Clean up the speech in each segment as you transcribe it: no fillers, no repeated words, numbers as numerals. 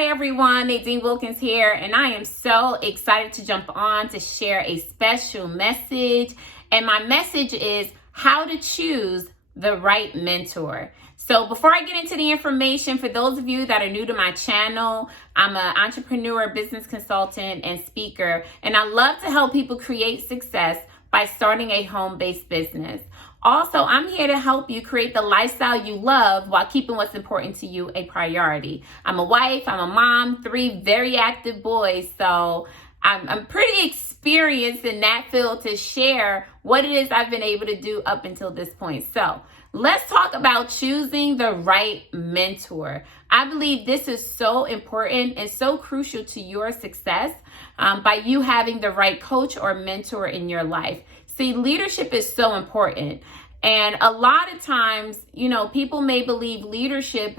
Hi everyone, Nadine Wilkins here, and I am so excited to jump on to share a special message. And my message is how to choose the right mentor. So before I get into the information, for those of you that are new to my channel, I'm an entrepreneur, business consultant, and speaker, and I love to help people create success by starting a home-based business. Also, I'm here to help you create the lifestyle you love while keeping what's important to you a priority. I'm a wife, I'm a mom, 3 very active boys, so I'm pretty experienced in that field to share what it is I've been able to do up until this point. So let's talk about choosing the right mentor. I believe this is so important and so crucial to your success by you having the right coach or mentor in your life. See, leadership is so important. And a lot of times, people may believe leadership,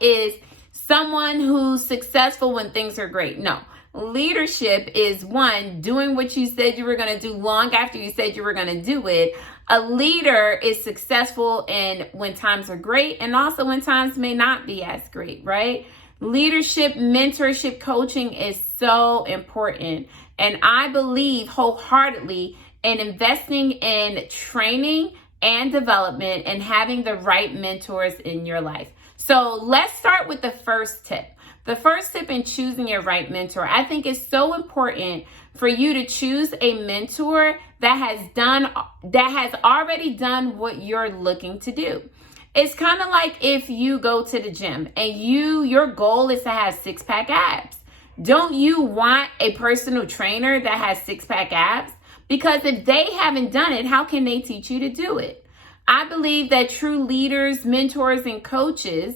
is someone who's successful when things are great. No, leadership is one, doing what you said you were going to do long after you said you were going to do it. A leader is successful when times are great and also when times may not be as great, right? Leadership, mentorship, coaching is so important. And I believe wholeheartedly in investing in training and development and having the right mentors in your life. So let's start with the first tip. The first tip in choosing your right mentor, I think is so important for you to choose a mentor that has already done what you're looking to do. It's kind of like if you go to the gym and your goal is to have 6-pack abs. Don't you want a personal trainer that has 6-pack abs? Because if they haven't done it, how can they teach you to do it? I believe that true leaders, mentors, and coaches,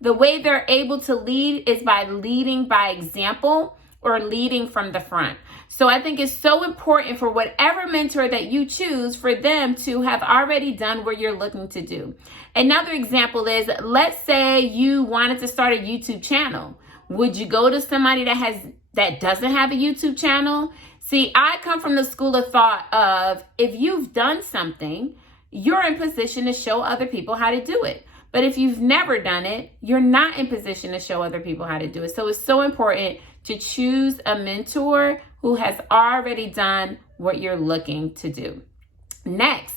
the way they're able to lead is by leading by example or leading from the front. So I think it's so important for whatever mentor that you choose for them to have already done what you're looking to do. Another example is, let's say you wanted to start a YouTube channel. Would you go to somebody that doesn't have a YouTube channel? See, I come from the school of thought of if you've done something, you're in position to show other people how to do it. But if you've never done it, you're not in position to show other people how to do it. So it's so important to choose a mentor who has already done what you're looking to do. Next,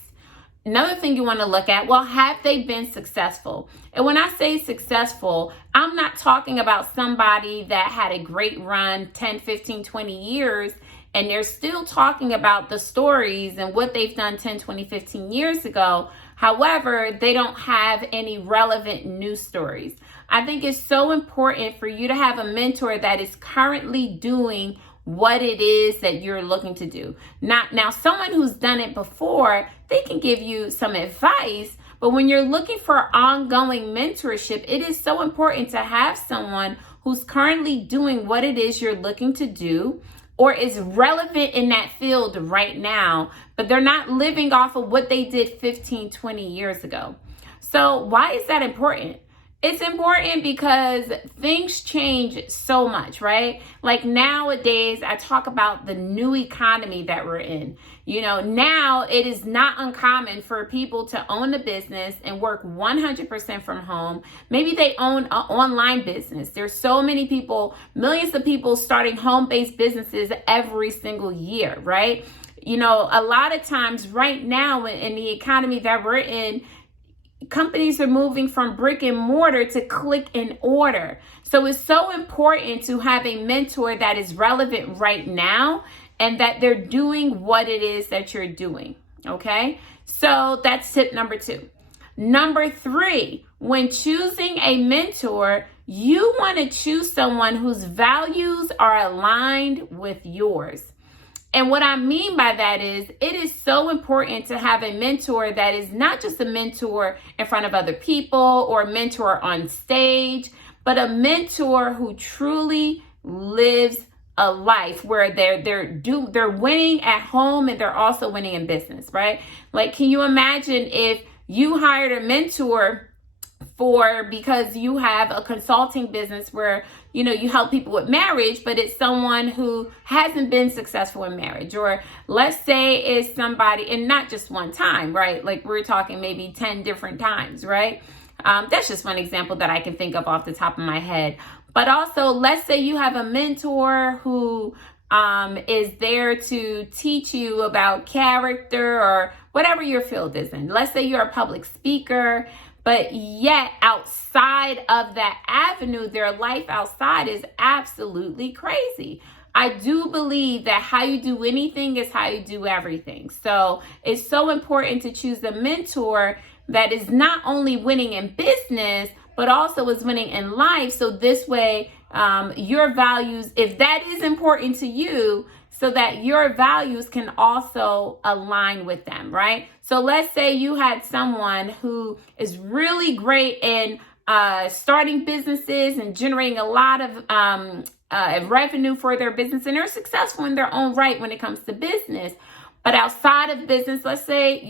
another thing you want to look at, well, have they been successful? And when I say successful, I'm not talking about somebody that had a great run 10, 15, 20 years and they're still talking about the stories and what they've done 10, 20, 15 years ago. However, they don't have any relevant new stories. I think it's so important for you to have a mentor that is currently doing what it is that you're looking to do. Now, someone who's done it before, they can give you some advice, but when you're looking for ongoing mentorship, it is so important to have someone who's currently doing what it is you're looking to do or is relevant in that field right now, but they're not living off of what they did 15, 20 years ago. So why is that important? It's important because things change so much, right? Like nowadays, I talk about the new economy that we're in. Now it is not uncommon for people to own a business and work 100% from home. Maybe they own an online business. There's so many people, millions of people starting home-based businesses every single year, right? A lot of times right now in the economy that we're in, companies are moving from brick and mortar to click and order. So it's so important to have a mentor that is relevant right now and that they're doing what it is that you're doing. Okay. So that's tip number 2. Number 3, when choosing a mentor, you want to choose someone whose values are aligned with yours. And what I mean by that is it is so important to have a mentor that is not just a mentor in front of other people or a mentor on stage, but a mentor who truly lives a life where they're winning at home and they're also winning in business, right? Like, can you imagine if you hired a mentor because you have a consulting business where, you help people with marriage, but it's someone who hasn't been successful in marriage, or let's say it's somebody, and not just one time, right? Like we're talking maybe 10 different times, right? That's just one example that I can think of off the top of my head. But also, let's say you have a mentor who is there to teach you about character or whatever your field is in. Let's say you're a public speaker, but yet outside of that avenue, their life outside is absolutely crazy. I do believe that how you do anything is how you do everything. So it's so important to choose a mentor that is not only winning in business, but also is winning in life. So this way, your values, if that is important to you, so that your values can also align with them, right? So let's say you had someone who is really great in starting businesses and generating a lot of revenue for their business, and they're successful in their own right when it comes to business. But outside of business, let's say,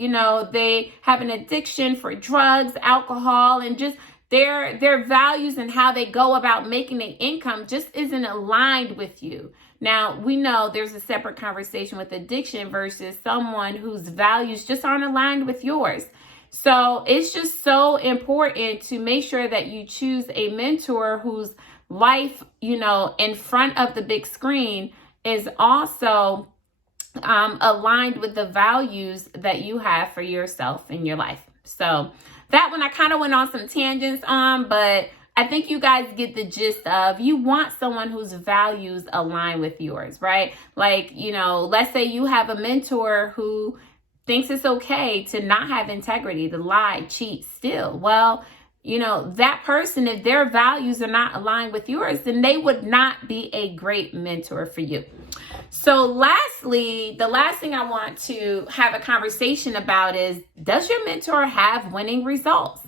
they have an addiction for drugs, alcohol, and just their values and how they go about making their income just isn't aligned with you. Now, we know there's a separate conversation with addiction versus someone whose values just aren't aligned with yours. So it's just so important to make sure that you choose a mentor whose life, in front of the big screen is also aligned with the values that you have for yourself in your life. So that one I kind of went on some tangents on, but I think you guys get the gist of, you want someone whose values align with yours, right? Like, let's say you have a mentor who thinks it's okay to not have integrity, to lie, cheat, steal. Well, that person, if their values are not aligned with yours, then they would not be a great mentor for you. So lastly, the last thing I want to have a conversation about is, does your mentor have winning results?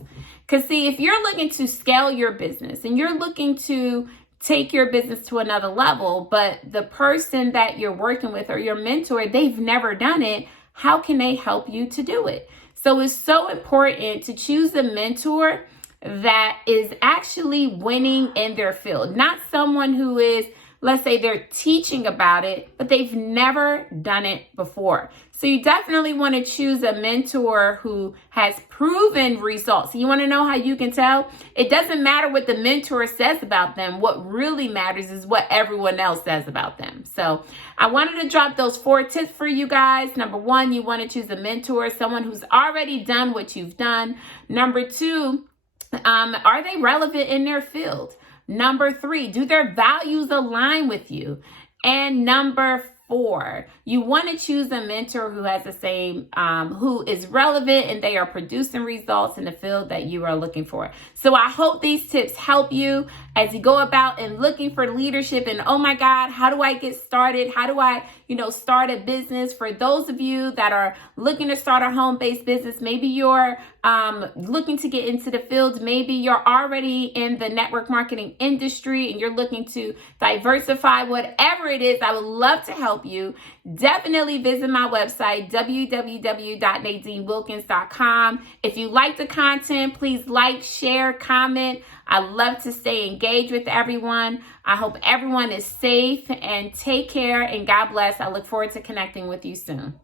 Because see, if you're looking to scale your business and you're looking to take your business to another level, but the person that you're working with or your mentor, they've never done it, how can they help you to do it? So it's so important to choose a mentor that is actually winning in their field, not someone who is, let's say they're teaching about it, but they've never done it before. So you definitely want to choose a mentor who has proven results. You want to know how you can tell? It doesn't matter what the mentor says about them. What really matters is what everyone else says about them. So I wanted to drop those 4 tips for you guys. Number 1, you want to choose a mentor, someone who's already done what you've done. Number 2, are they relevant in their field? Number 3, do their values align with you? And number 4, you want to choose a mentor who has the same, who is relevant and they are producing results in the field that you are looking for. So I hope these tips help you as you go about and looking for leadership and, oh my God, how do I get started? How do I, start a business? For those of you that are looking to start a home-based business, maybe you're looking to get into the field. Maybe you're already in the network marketing industry and you're looking to diversify. Whatever it is, I would love to help you. Definitely visit my website, www.nadinewilkins.com. If you like the content, please like, share, comment. I love to stay engaged with everyone. I hope everyone is safe and take care, and God bless. I look forward to connecting with you soon.